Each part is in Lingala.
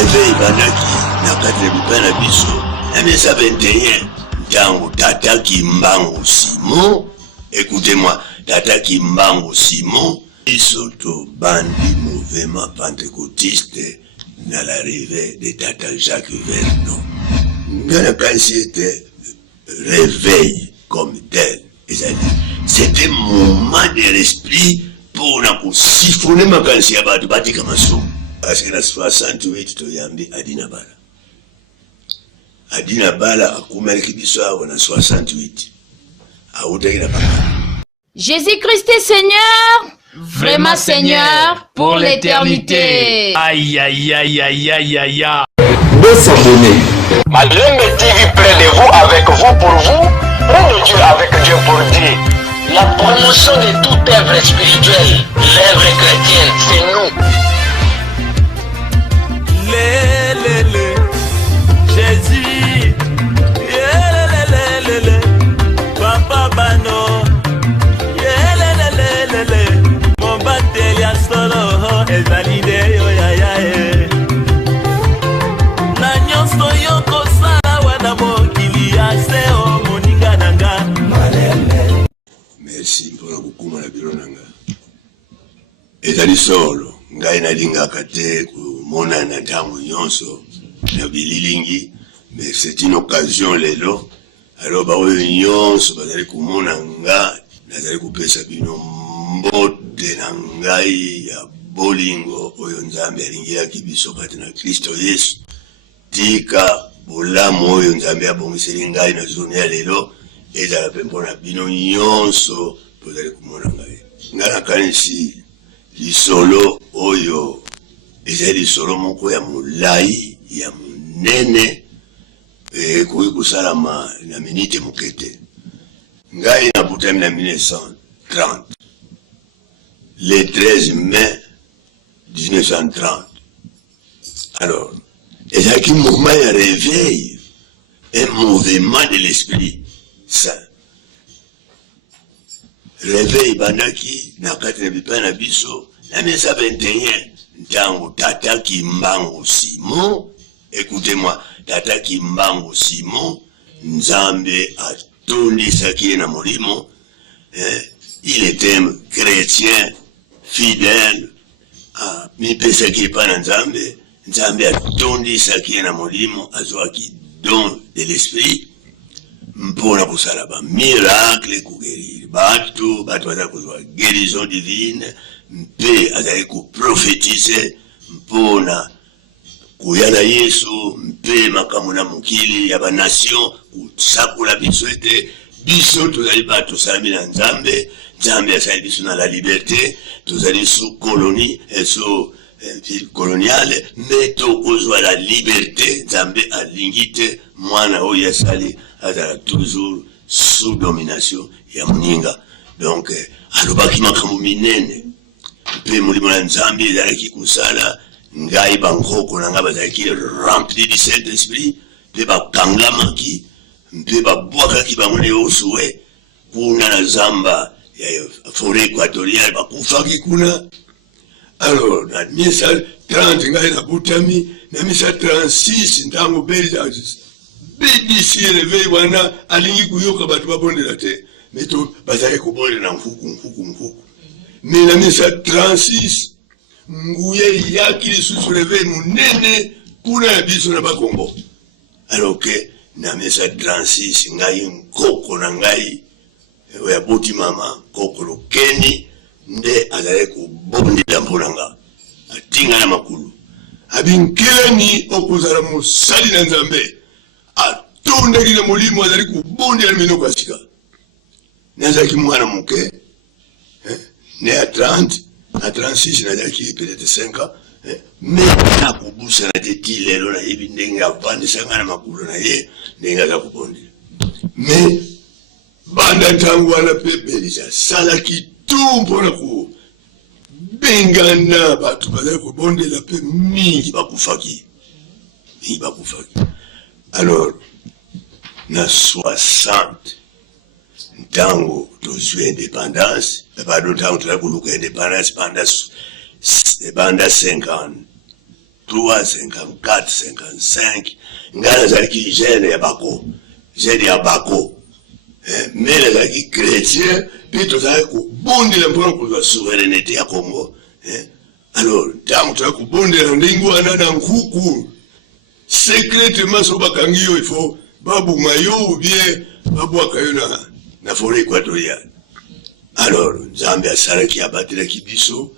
réveil bandaki na katre bipana biso na mesa 21 tango Tata Kimbangu Simon. Écoutez-moi, Tata Kimbangu Simon biso to bandi mouvement pentecôtiste na l'arrivée de Tata Jacques Vernon. Ngana kansi était réveil comme tel. C'était un moment de l'esprit pour nous siphonner ma kansi ya batu batika maso. Parce que na 68 to yambi Adina Bala. Adina Bala akumaliki biso awo na 68. Autaki na bala. Jésus-Christ est Seigneur, vraiment Seigneur pour l'éternité. Aïe aïe aïe aïe aïe aïe aïe. De s'abonner. Malembe TV près de vous, avec vous, pour vous, de Dieu avec Dieu pour Dieu. La promotion de toute œuvre spirituelle, l'œuvre chrétienne, c'est nous. Jésus, Papa Bano, mon batelia solo, ezalide yo ya ya e. Na nyonso yo kosala wana mokili ya seo moninga nanga. Merci pour la bukuma na biro nanga. Ezali solo, ngai nalingaka te kumona na ntango nyonso na bililingi, mais c'est une occasion lelo. Alors baoyo nyonso bazali kumona nga nazali kupesa bino mbote na ngai ya bolingo oyo Nzambe alingilaki biso kati na Kristo Yesu. Tika bolamu oyo Nzambe abongiseli ngai na zone ya lelo ezala pe mpona bino nyonso bozali kumona ngai. Nga nakanisi lisolo oyo ezali lisolo moko ya molai ya monene koki kosalama na minite mokete. Ngai nabutami na 1930 le 13 mai 1930. Alors ezalaki mouvement ya réveil, un mouvement de l'esprit saint. Réveil bandaki na kati na bipana na biso na mesa 21 ntango Tata Kimbangu Simon. Écoutez-moi, Tata Kimbangu Simon, Nzambe atondisaki na molimo. Il était chrétien, fidèle. Mipesaki pa na Nzambe. Nzambe atondisaki na molimo, azwaki don de l'esprit. Mpona kusala ba miracle kuguérir batu bazali kuzwa guérison divine, mpe azali kuprophétiser mpona kuyana Yesu, mpe makambo na mokili ya ba nation kusakula biso ete biso tozali batu salami na Nzambe. Nzambe asali biso na la liberté, tozali sous colonie sous ville coloniale, mais tokozwa la liberté. Nzambe alingi te mwana oyo asali azala toujours sous domination ya moninga. Donc alobaki makambo minene, mpe molimo na Nzambe ezalaki kusala ngai bankoko na nga bazalaki rempli du Saint-Esprit, mpe bakangamaki, mpe babwakaki bango ne Yosue kuna na zamba ya forêt équatoriale, bakufaki kuna. Alors na 1930 ngai nabutami, na 1936 ntango BBC réveil wana alingi kuyoka batu babondela te, mais to bazali kobondela na mfuku. Mais na 1936 nguye yaki lisusu réveil munene kuna ya biso na Bakongo. Alors que na 1936 ngai nkoko na ngai ya boti mama koko lokeni nde azali kubondela mponanga atinga na makulu abinkelani okozala mosali na Nzambe atondaki na molimo azali kubondela minoko ya sika. Nazalaki mwana moke ne à 30 à 36 nazalaki peut-être 5 ans, mais nakubusa na te ti lelo nayebi ndenge avandisanga na makulu na ye ndenge aza kubondela. Mais banda ntango wana mpe Belisa asalaki tu mpona kubengana batu bazali kobondela mpe mingi bakufaki. Alors na 60 ntango tozwi indépendance, pardon, ntango tozali koluka indépendance banda 50 53, 54, 55, ngana zalaki jeune ya bako. Jeune ya bako. Mais les zalaki chrétiens, puis tout ça, bon de l'important pour la souveraineté à Congo. Alors, tant que bon de l'indingo anana nkuku, secrètement sur Bakangiyo, il faut babu mayo ou bien babu akayo na forêt équatoriale. Alors, Zambia Saraki a battu la Kibiso,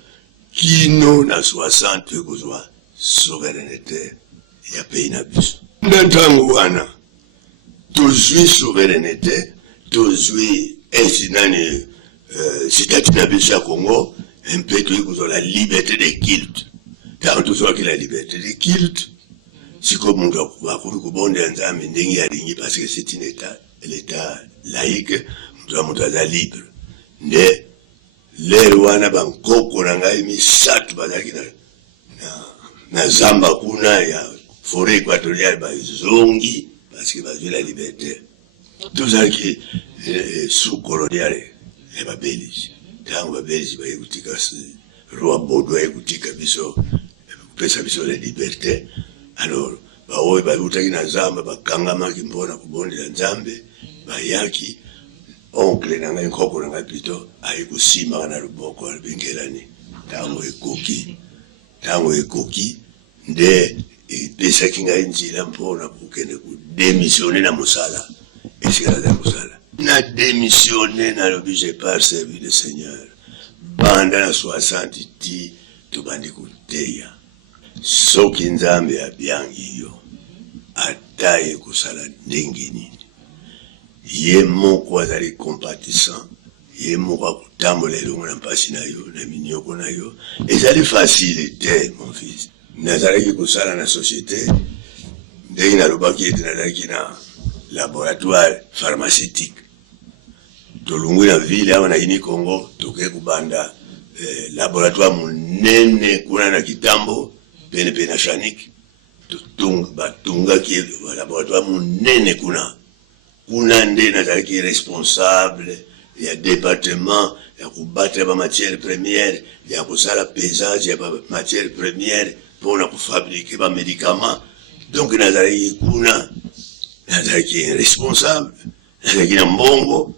qui non na 60 besoin souveraineté et a pays na biso. N'entango wana, tozui souveraineté, tozui insinani sitati na biso ya Congo, un peu que la liberté des cultes. Tant tout soit que la liberté des cultes, c'est comme on doit bon parce que c'est un état laïque, on doit être libre. Mais les lois n'ont pas encore mis ça na zamba kuna ya forêt équatoriale zongi parce que c'est la liberté. Tout ça qui est sous-colonial et pas belge. Tant que belge va écouter roi Baudouin écouter biso pesa biso la liberté. Alors baoye balutaki na zamba bakangamaki mpona kubondela nzambe bayaki oncle nanga nkoko nanga plutôt ayikusimaka na luboko alibingelani tango ekoki nde epesaki ngai nzela mpona kokende kudémissionne na mosala esikala za mosala na démissionne nalobi j'ai pas servi le Seigneur banda na 60 ti tobandi kuteya soki nzambe abyangi yo ata ekosala ndenge nini ye moko azali compatissant ye moko akotambola elongo na mpasi na yo na minioko na yo ezali facile te mon fils nazalaki kosala na société ndenge nalobaki ete nazalaki na laboratoire pharmaceutique tolungwi na ville awa na ini Congo toke kubanda laboratoire monene kuna na kitambo pene na Chanik batungaki laboratoire monene kuna nde nazalaki responsable ya département ya kubattre ba matière première ya kusala pesage ya ba matière première pour na kufabriquer ba médicaments donc nazalaki kuna nazalaki responsable nazalaki na mbongo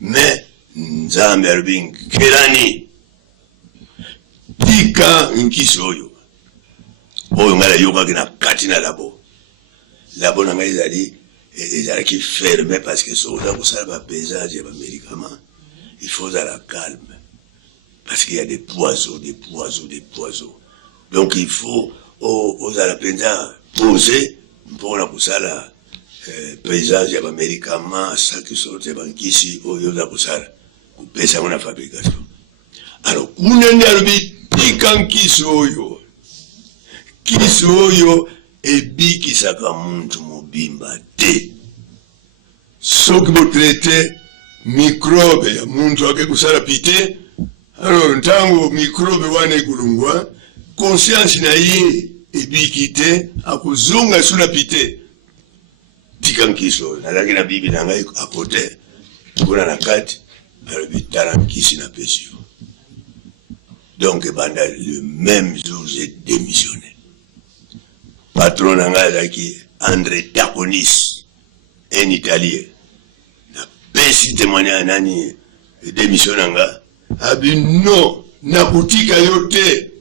mais nzambe alobi kelani tika nkiso oyo ngala yokaki na kati na labo na ngai ezalaki fermé parce que soda kosala ba pesage ya ba médicaments il faut la calme parce qu'il y a des poisons donc il faut ozala penza poser mpona kosala pesage ya ba médicaments saki sorte ba nkisi oyo za kosala kupesa na fabrication. Alors kuna ndi alobi tika nkisi oyo ebikisaka muntu mobimba te soki botraite microbe ya muntu ake kusala pite. Alors ntango microbe wana ekulungwa conscience na ye ebiki te akuzunga suna pite tika nkisi oyo nazalaki na bibi na ngai akote kuna na kati alobi tala nkisi na pesi yo. Donc pendant le même jour j'ai démissionné. Patron nangazaki André Taconis, un Italien. Na pesi témoignage nani démission nanga. Abi non, na boutique yote.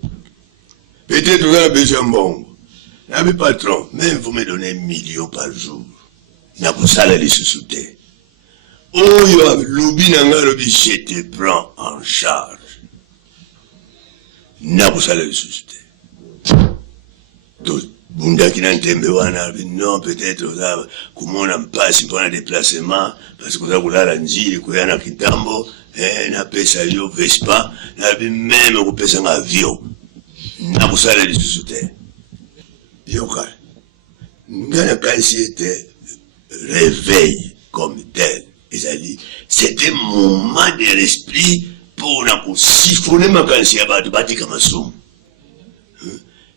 Peut-être on a besoin bon. Abi patron, même vous me donnez 1 million par jour. Na pour ça les sous-soutés. Oh yo lobi nanga lobi je te prends en charge. Na pour ça les sous-soutés. Bunda qui n'a non, peut-être, comment on a pas pour un déplacement, parce que vous avez la njiri, vous avez un kitambo, na pesa yo, Vespa, na même vous pesa un avion. Na vous savez les sous-souterrains. Yoka. N'gana kansi était réveil comme tel. C'était un moment de l'esprit pour siphonner ma kansi à bâti comme un somme.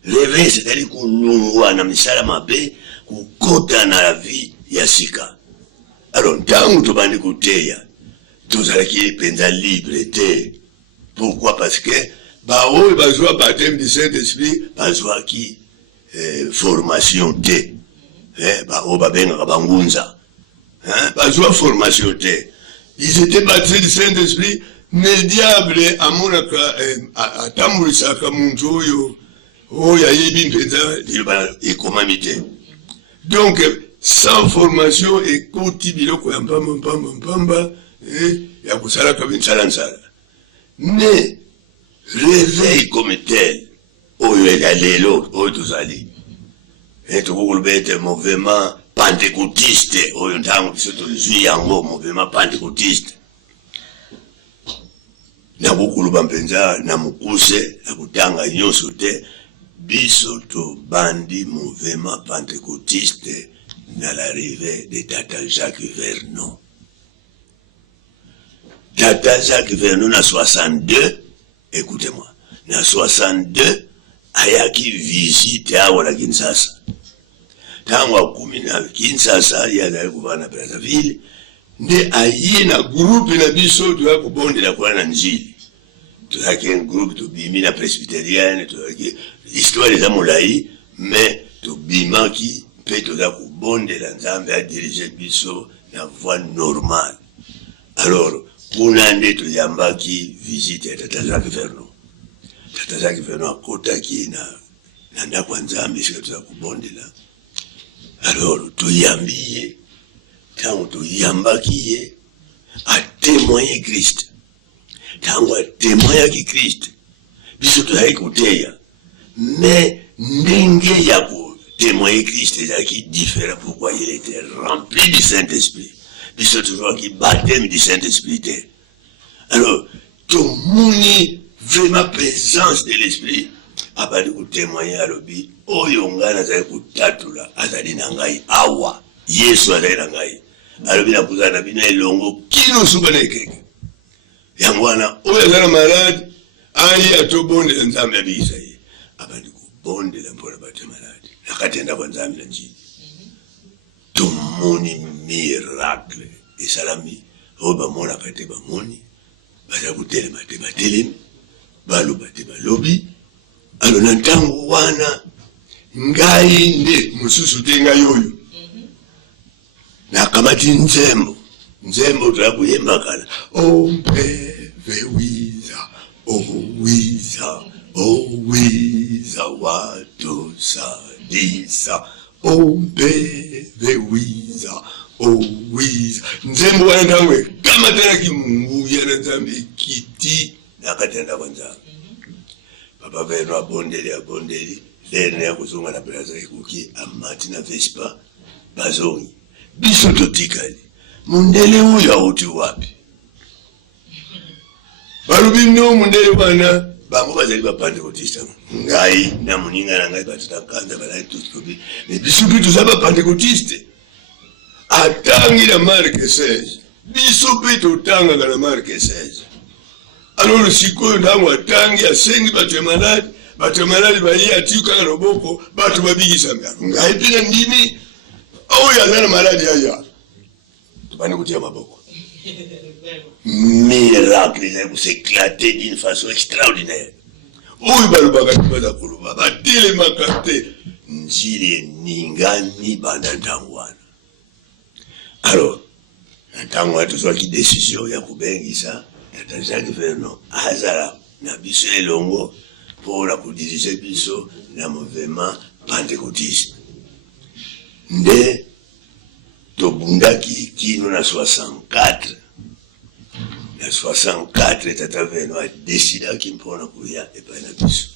Réveil, c'est-à-dire qu'on nous na misala mabe, qu'on kota na la vie yasika. Alors, tant que tu vas écouter, tout ça qui est pensa libre pourquoi? Parce que, bah, oui, bah, je vois baptême du Saint-Esprit, bah, je vois qui, formation T. Au babenga bangunza. Pas de formation T. Ils étaient baptisés du Saint-Esprit, mais le diable a monaka a tambulisaka muntu oyo oyo ayebi mpeza et communauté. Donc sans formation et koti biloko ya mpamba ya kusalaka binsala nsala. Mais réveil comme tel oyo elalelo oyo tozali tokokolobete mouvement pentecôtiste oyo ntango biso tozwi yango mouvement pentecôtiste nakokoloba mpenza na mokuse na kotanga nyonso te biso tobandi mouvement pentecôtiste na l'arrivée de Tata Jacques Vernon. Tata Jacques Vernon na 62, écoutez-moi, na 62 ayaki visite awa na Kinshasa. Tango akumi na Kinshasa yazali kuva na Brazzaville nde aye na groupe na biso tuya kubondela kwa na njili. Tuzaki un groupe tobimi na presbyterienne, tuzaki histoire eza molai, mais tobimaki mpe toza kubondela Nzambe adirige biso na voie normale. Alors kuna nde toyambaki visite ya Tata Jacques Vernon. Tata Jacques Vernon akotaki na ndako ya Nzambe esika toza kubondela. Alors toyambi ye tango toyambaki ye atémoigner Christ. Tango atémoignaki Christ biso tozali koteya, mais ndenge ya kotémoigner Christ ezalaki différent. Pourquoi? Il était rempli du Saint-Esprit. Biso toujours qui baptême du Saint-Esprit. Alors tomoni vraiment présence de l'Esprit abali kotémoigner alobi oyo nga nazali kotatula azali na ngai awa, Yesu azali na ngai alobi na kuzala na bino elongo kino suba na ekeke yango wana oyo azala malade ayi atobondela Nzambe abikisa ye abali kobondela mpona bato malade nakati ya ndako ya Nzambe na njili. Tomoni miracle esalami oyo bamonaka te bamoni, bazali kotelema te batelemi, baloba te balobi. Alo na ntango wana ngai nde mosusu te ngai oyo nakamati nzembo toya kuyembakana ompeve wiza wiza watosadisa ompeve wiza nzembo wana ntango ekamatanaki munguya na Nzambe kiti nakati ya ndako Nzambe. Papa Vernon abondeli lerne ya kuzonga na Braza ekuki amati na Vespa bazongi biso totikali mundele uyo auti wapi balubi no mundele wana bango bazali bapentecôtiste ngai na muninga na ngai batakanza balai tuskobi mais biso bitu za bapentecôtiste atangi na Marc 16 biso bitu tanga na Marc 16. Alors le sikoyo ndango atangi asengi bato malade bayi atika na loboko bato babikisa mbya ngai pina ndimi oyo azana malade aya tubani kutia maboko. Miracle ça s'éclater d'une façon extraordinaire. Oyo balobaka baza koloba batelemaka te njili ningani banda ntango wana. Alors ntango wana tozwaki décision ya kubengisa Tata Jacques Vernon azala na biso elongo mpona kodirige biso na mouvement pentecôtiste. Nde tobundaki kino na 64. Na 64 Tata Vernon adesidaki mpona koya epai na biso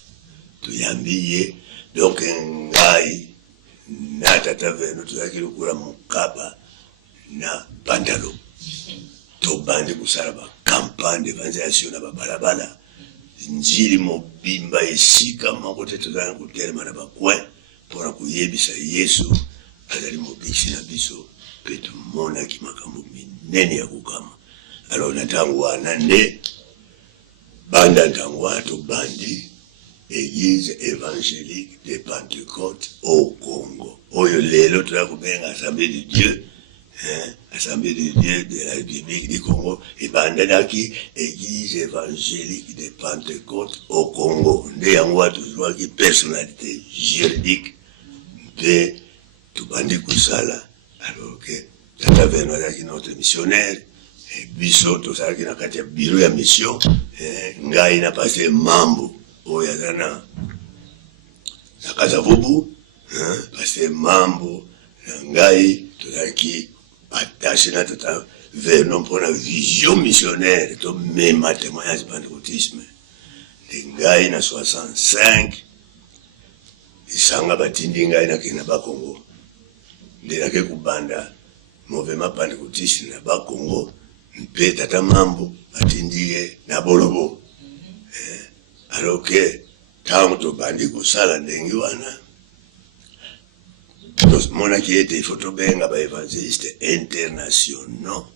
toyambi ye. Donc ngai na Tata Vernon tozalaki lokola mokaba na pantalon tobandi kusala campagne d'évangélisation na babalabala njili mobimba esika moko te tozala kotelema na bakwe mpona koyebisa Yesu azali mobikisi na biso mpe tomonaki makambo minene ya kokama. Alors na ntango wana nde banda ntango wana tobandi Église évangélique de Pentecôte au Congo oyo lelo toza kobenga Assemblée de Dieu. Assemblée de Dieu de la République du Congo et bandaki Église évangélique de Pentecôte au Congo. Nde yango toujours qui personnalité juridique pe tubandi kusala alors que tata veno azaki notre missionnaire biso tozalaki na kati ya bureau ya mission ngai na passe mambo oyo azana na Kasavubu passe mambo na ngai tozalaki attaché na tata veno pour la vision missionnaire to même témoignage pentecôtisme de ngai na 65 isanga batindi ngai na kina bakongo ndelake kubanda mouvement pentecôtiste na bakongo mpe tata mambo atindie na bolobo alors que tango tobandi kosala ndenge wana monaki ete ifo tobenga baevangeliste internationaux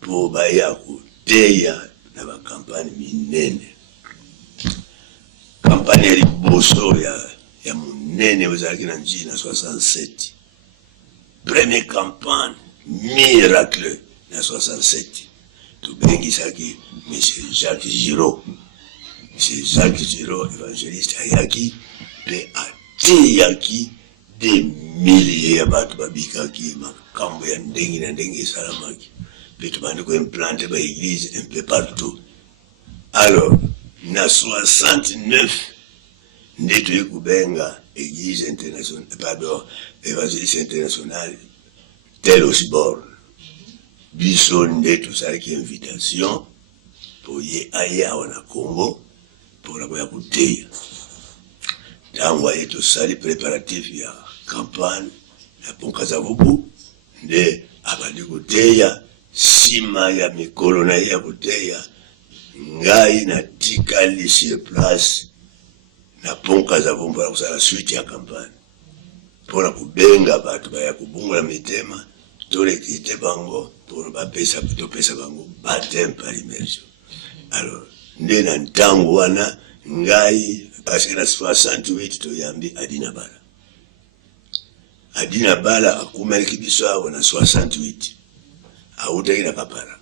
po baya koteya na bakampagne minene. Kampagne ya liboso ya munene ozalaki na njii na 67. Première campagne miracle na 67. Tobengisaki M. Jacques Giraud. M. Jacques Giraud, évangéliste ayaki, pe ateyaki des milliers ya batu babikaki makambo ya ndenge na ndenge salamaki. Pe tubandi ko implanter ba église un peu partout. Alors, na 69 ndetu kubenga église internationale, pardon, évangéliste international tel Osborne. Biso ndetu salaki invitation pour ye aya wana Congo pour la boya kuteya. Tango yetu sali préparatif ya campagne ya Kasavubu nde abandi kuteya sima ya mikolo na ya kuteya ngai na tikali sur place na Kasavubu pour kusala suite ya campagne pour kubenga batu baya kubungula mitema tole kite bango pour bapesa bango baptême par immersion. Alors nde na ntango wana ngai parce que na 68 toyambi Adina Bala akumeleki biso awo na 68 autaki na Kapara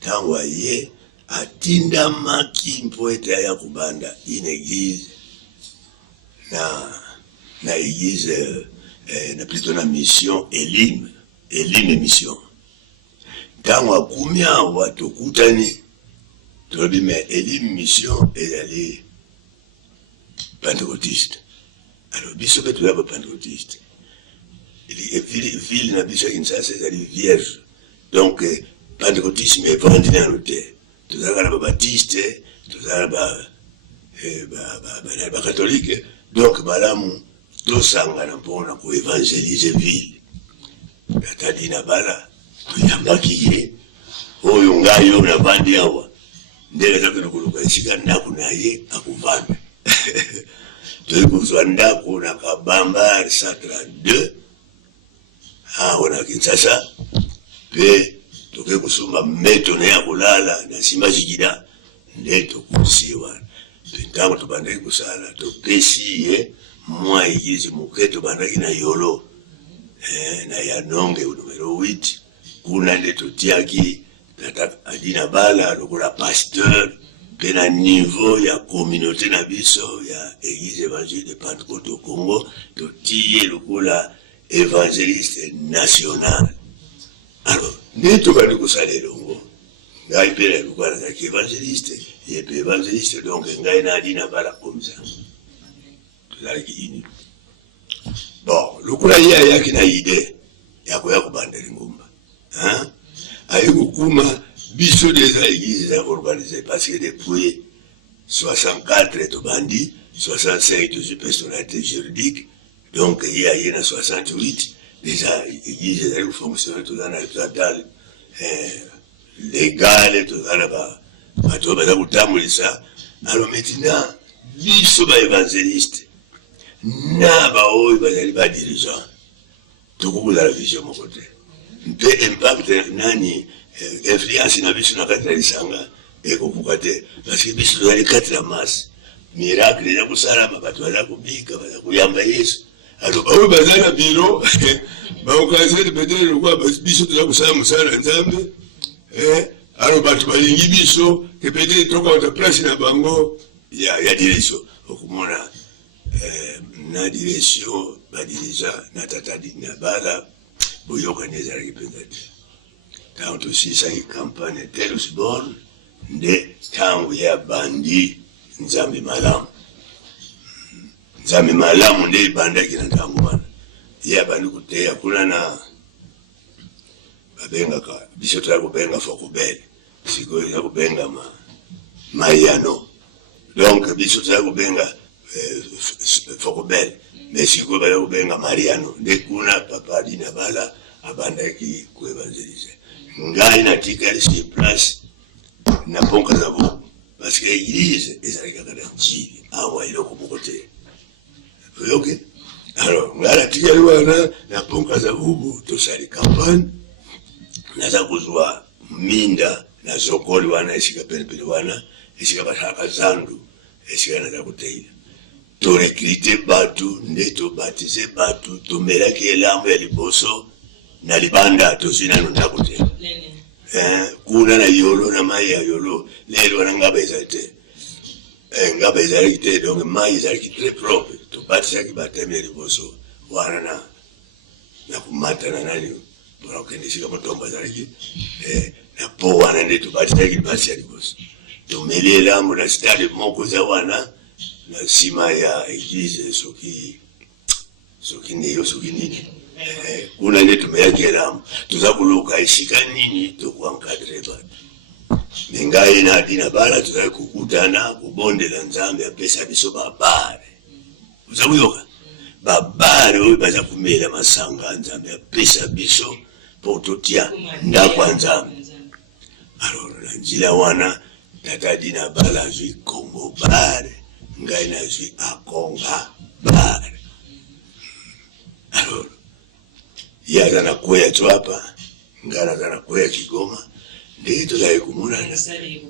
tango aye atinda maki mpo ete ya kubanda une église na église na plutôt na mission Elim mission tango akumia awa tokutani tolobi mais Elim mission ezali pentecôtiste. Alors biso betu ya pentecôtiste ville na biso Kinshasa ezali vierge donc pentecôtisme evandi na note tozalaka na baptiste tozala catholique donc malamu tosangana mpona koevangelize ville. Atadina Bala toyambaki ye oyo ngai yo na bandi awa ndele takuluka esika ndako na ye akuvanda toyikuzwa ndako na Kabamba Satra 2 aona Kinshasa pe toke kusumba meto na ya kulala na simba jigida nde tokusiwa ntango tobandaki kusala topesi ye mwa igizi muketo bandaki na yolo na ya nonge numero 8 kuna nde totiaki tata Adina Bala lokola pasteur pe na niveau ya communauté na biso ya église évangile de Pentecôte au Congo totiye lokola évangéliste national. Alors nde tobandi kosala elongo ngai pe lokola kaki évangéliste ye pe évangéliste donc ngai na Adina Bala comme ça tozalaki ini. Bon, lokola ye ayaki na idée ya koya kubanda lingumba ayekukuma biso des églises organisées parce que depuis 64 tobandi 65 toujours personnalité juridique donc il y a na 68 déjà église ezali fonctionner tout dans total légal tout dans bato baza kutambulisa. Alors maintenant biso ba évangéliste na baoyo bazali ba dirigeant tokukuza la vision mon côté mpe impact nani influence na biso na kati na lisanga ekokuka te parce que biso tozali kati na masse miracle eza kosalama bato baza kobika baza koyamba Yesu. Alors baoyo baza na biro baokazeli peut-être lokwa biso toza kosala mosala na Nzambe alors bato balingi biso ke peut-être tokauta place na bango ya direction okomona na direction badirija na tata dina bala boyoka neza ripendete tanto sisa campagne Telos Born nde tangu ya bandi nzambi malamu nde banda kina tangu bana ya bandi kuteya kula na babenga ka bisota kubenga fokubele siko ya kubenga Mariano donc bisota kubenga fokubele mais siko ya kubenga Mariano nde kuna papa dina bala abanda ki kuevangelise ngai na tika sur place na ponka zabo parce que l'église est à la Chili awa iloko mokote ok alors ngala tika liwana na ponka zabo to sali campagne na za kuzwa minda na sokoli wana esika pele wana esika bashaka zandu esika na za kuteila to recruter batu ndeto baptiser batu to melaki elambo ya liboso na libanda to sinano ndakote kuna na yolo na mai ya yolo lelo na ngaba ezalite donc mai ezaliki très propre to batisa ki bateme liboso wana na kumata na nani pour que ndisika motomba ezaliki na po wana nde to batisa ki batisa liboso to melela mo na stade moko za wana na sima ya église soki neyo soki nini kuna nde tumeyaki elamu tuza kuluka ishika nini tokuankadre batu mengai na dina bala tuza kukutana kubondela nzambe apesa biso babare uza kuyoka babare oyo baza kumela masanga nzambe apesa biso pototia ndakwa nzambe alors na njila wana tata dina bala zwi Kongo bare ngai na zwi Akonga bare alors ya na kwea tu hapa ngara na kwea Kigoma ndio tuzai kumunana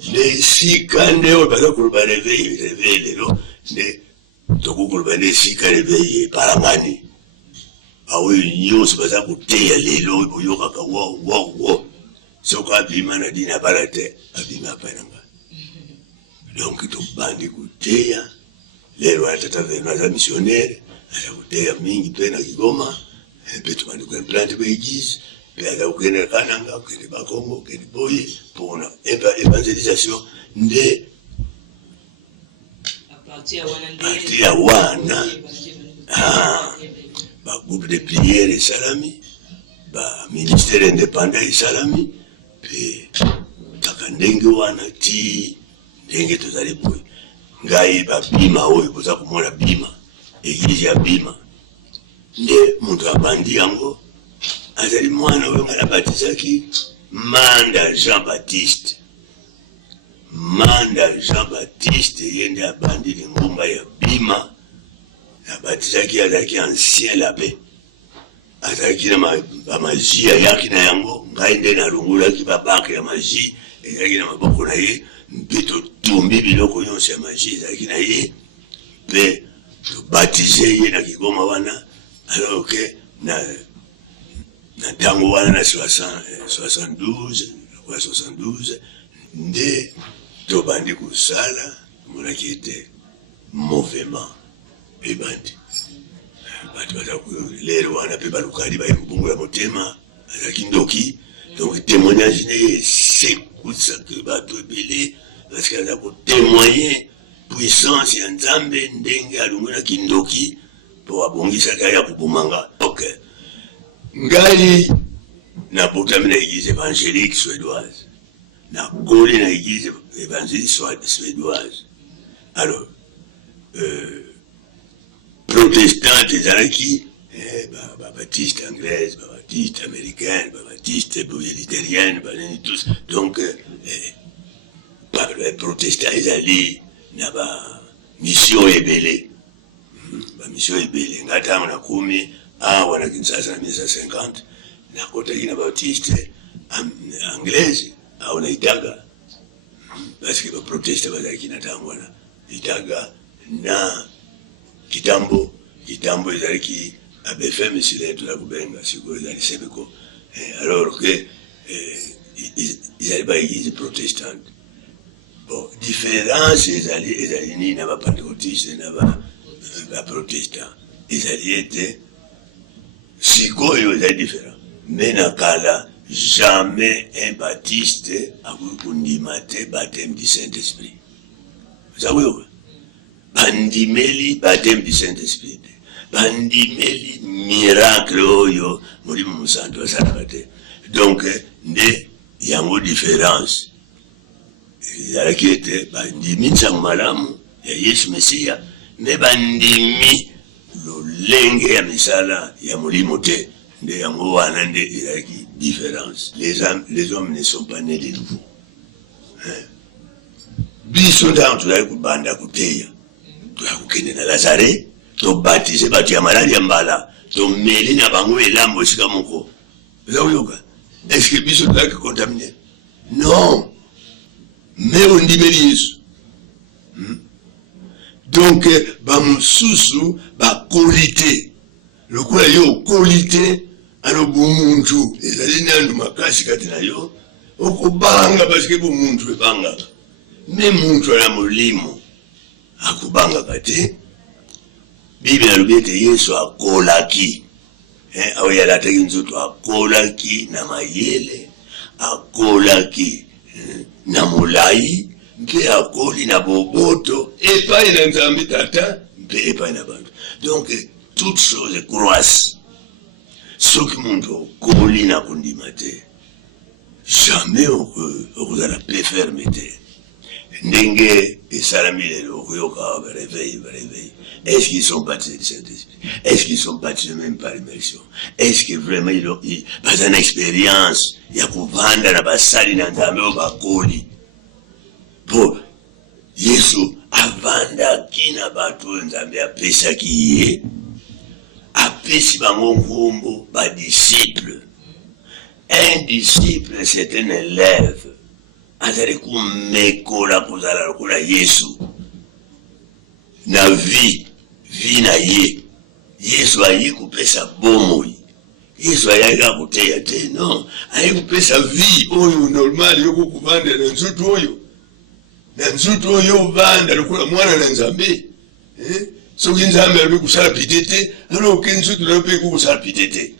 ndio sika ndio baza kulba reveil lero ndio tokukulba ndio sika reveil parangani awe nyos baza kuteya lelo uyoka ka wo soka bima na dina barate abima pananga donc to bandi kuteya lero atata vema za missionnaire ala kuteya mingi pena Kigoma petu bandi ku implante begiz pela ukene kananga ukene bakongo ukene boye pour na évangélisation nde partir ya wana ba groupe de prière salami ba ministère indépendant salami pe takandenge wana ti ndenge tozali boye ngai ba bima oyo boza kumona bima église ya bima nde muntu abandi yango azali mwana oyo ngana batizaki Manda Jean Baptiste yende abandi lingomba ya bima na batizaki azalaki ancien labe azalaki na magie ayaki na yango ngai nde nalongolaki babanke ya magie ezalaki na maboko na ye mpe totumbi biloko nyonso ya magie ezalaki na ye mpe tobatize ye na Kigoma wana alors que na tango wana na 72 nde tobandi kusala monaki ete mouvement ebandi batu baza lelo wana mpe balukali bayekubungula motema azalaki ndoki donc témoignage ne sekusaki bato ebele parce que aza kotémoigner puissance ya nzambe ndenge alongolaki ndoki po abongisaka ya kubumanga ok ngai na botami na église évangélique suédoise na koli na église évangélique suédoise alors protestante ezalaki baptiste anglaise baptiste américaine baptiste luthérienne banini tous donc protestant ezali na bamission ebele bamission ebele ngatanga na kumi awa na Kinshasa na 1950 na kotaki na baptiste anglaise awa na Itaga parce que baproteste bazalaki na tango wana Itaga na kitambo ezalaki ABFM sile toza kubenga siko ezali sebeko alors que ezali ba église protestante bon différence ezali ni na ba pentecôtiste na ba ba protestant ezali ete sikoyo ezali différent mais na kala jamais un baptiste akoki kondima te baptême du Saint-Esprit. Zawiwa bandimeli baptême du Saint-Esprit te bandimeli miracle oyo molimo mosantu asalaka te. Donc nde yango différence ezalaki ete bandimi nsango malamu ya Yesu Mesiya me bandimi lolenge ya misala ya molimo te. Nde yango wana nde ezalaki différence. Les hommes ne sont pas nés de nouveau. Biso ntango tozali kubanda kuteya toya kokende na Lazare tobatize bato ya maladi ya mbala tomeli na bango elambo esika moko. Ozakoyoka est-ce que biso tozalaki contaminer? Non, mais ondimeli Yesu. Donc bamosusu bakoli te lokola yo okoli te alo bumuntu ezali nanu makasi kati na yo okubanga basike bumuntu ebangaka me muntu ala molimo akubangaka te. Biblia alobi ete Yesu akolaki awo yalataki nzoto akolaki na mayele akolaki na molai mpe akoli na boboto epai na Nzambe Tata mpe epai na bantu. Donc toute chose croissent. Soki muntu okoli na kondima te jamais okozala pe ferme te. Ndenge esalami lelo okoyoka baréveil. Est-ce qu'ils sont baptisés du Saint-Esprit? Est-ce qu'ils sont baptisés même par immersion? Est-ce que vraiment ils baza na expérience ya kuvanda na basali na Nzambe o bakoli? Po Yesu avandaki na bato Nzambe apesaki ye apesi bango nkombo badisciple. Un disciple c'est un élève azali kumekola kozala lokola Yesu na vie na ye. Yesu ayi kupesa bomoi. Yesu ayaka kuteya te, non. Ayi kupesa vie oyo normal yoko kuvanda na nzutu oyo. Na nzutu oyo vanda lokola mwana na Nzambe. Soki Nzambe alobi kusala pitete, alo ke nzutu alobi kusala pitete.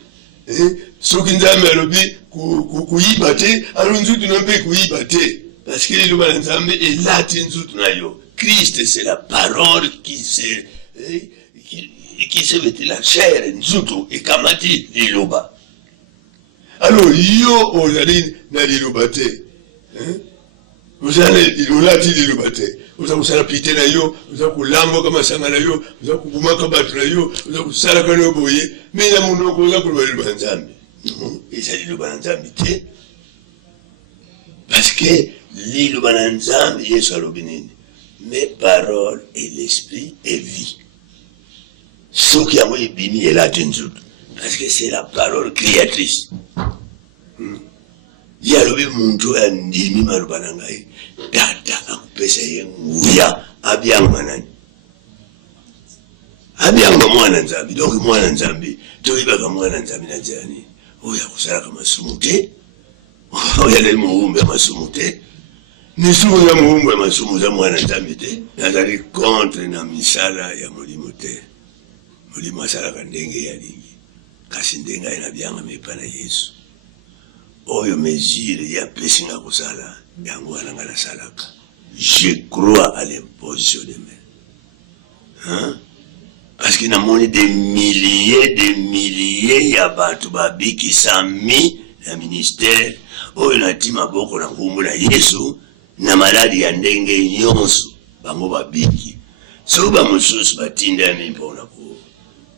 Soki Nzambe alobi kuyiba te, alo nzutu alobi kuyiba te. Parce que le mal Nzambe est là nzutu na yo. Christ c'est la parole qui s'est vêtu la chair nzutu et kamati liloba. Alors yo ozali na liloba te. Ozali ilolati liloba te. Oza kusala pite na yo, oza kulamba kama sanga na yo, oza kubumaka batu na yo, oza kusala kana boye, mais na munoko oza kuloba liloba Nzambe. Non, ezali liloba Nzambe te. Parce que liloba Nzambe Yesu alobi nini? Mes paroles et l'esprit et vie. Ce qui a été bimi est là parce que c'est la parole créatrice. Il y a le monde à Ndimi Marubanangai, Tata akupesa nguya abiang manani. Abiang mwana Nzambi, donc mwana Nzambi, toibaka mwana Nzambi na jani. Oya kusala kama sumute. Oya le muumbe masumute. Nisumu ya muumbu ya masumu za mwana Nzambe te. Nazali contre na misala ya molimo te. Molimo asala kandenge ya lingi. Kasi ndenga ina bianga mepa na Yesu. Oyo mesure ya pesinga kusala. Yangu anangana salaka. Je crois à l'imposition de main. Parce qu'il y a des milliers ya batu babiki sami na ministère. Oyo natima boko na nkumbu na Yesu. Na maladi ya ndenge nyonso bango babiki. So bamususu batinda mimpo na ko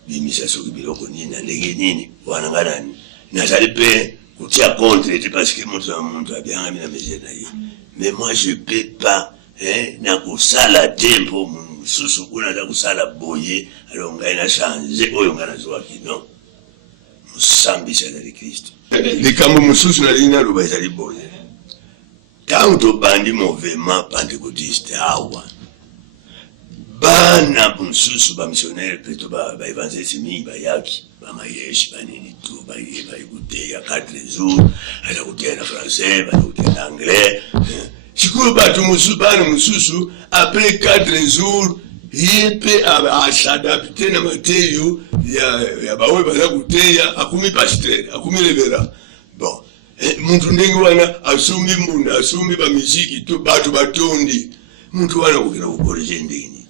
bimisa soki biloko nini na ndenge nini wanangana ni. Nazali pe kutia contre te parce que mutu a bien ami na mesure na ye. Mais moi je peux pas na kusala tempo mususu kuna na kusala boye alonga ina change oyo ngana zwaki non. Musambisa na Kristo. Likambo mususu na lina loba ezali boye. Tanto bandi mouvement pentecôtiste awa bana mususu ba missionnaire plutôt ba évangéliste mingi ba yaki ba mayeshi ba nini tu ba écouter ya 4 jours ala écouter en français ba écouter en anglais sikoyo ba mususu bana mususu après 4 jours yepe s'adapter na mateyo ya bawe baza kuteya akumi pasteur akumi revera bon muntu ndenge wana asumi mbunda asumi ba muziki to batu batondi muntu wana kukira kukorije ndini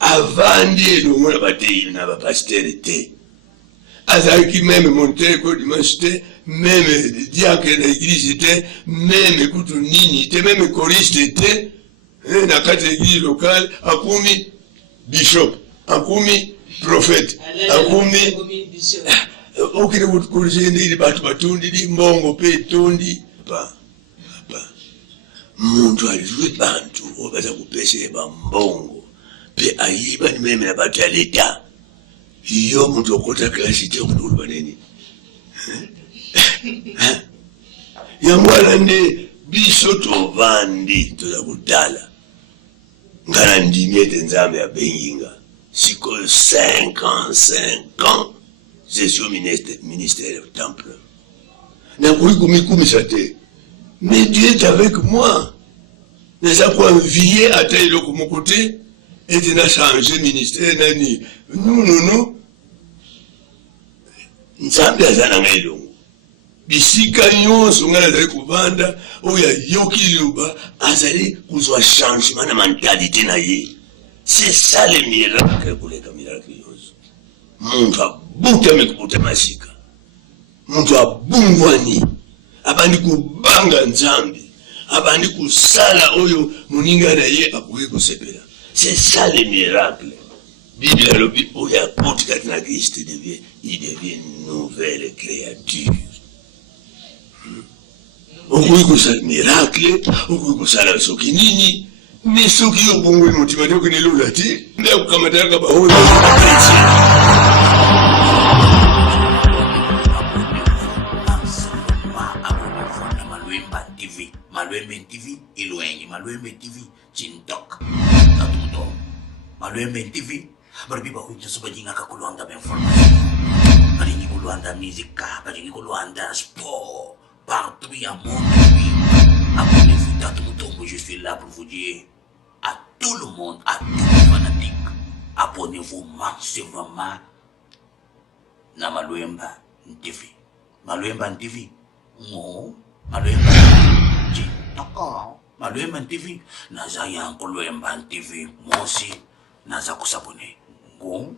avandi lomona bateyi na ba pasteur te azalaki même monter ko dimanche te même diacre na église te même kutu nini te même choriste te na kati église locale akumi bishop akumi prophète akumi okire kukorije ndini batu batondi di mbongo pe tondi pa muntu alizwe bantu obaza kupeshe ba mbongo pe ayiba ni meme na batu ya leta iyo muntu okota klasi te okudulu baneni yamwala nde biso tovandi toza kudala ngana ndimi ete nzambe ya benginga siko 5 ans je suis au ministère du temple nakuli kumikumisa te mais Dieu est avec moi neza kuanvie ata iloko mokote ete na changer ministère nani non nzambe azana ngailongo bisika nyonso ngana zali kuvanda oya yoki luba azali kuzwa changement na mentalité na ye c'est ça le miracle kuleka miracle yonso muntu abutame kubuta masika muntu abungwani abandi kubanga nzambe abandi kusala oyo muninga na ye akuye kusepela c'est ça le miracle Bible alobi oya kuti katina Christ il devient une nouvelle créature okuye kusala miracle okuye kusala soki nini mais soki yo bongo mutima te okene lola te nde akukamataka baoyo Maluembe TV Iluenyi, Maluembe TV Chintok, Tatuto, Maluembe TV, berbiba hujan sebajinga kakuluanda informasi, kalingi kuluanda musika, kalingi kuluanda sport, partout il y a mon TV. Abonnez-vous Tatuto, je suis là pour vous dire à tout le monde, à tous les fanatiques, abonnez-vous massivement na Maluemba TV, Maluemba TV, no, Maluemba Nako, Maluemba TV, naza yanko Luemba TV, mosi, naza kusabone. Bon.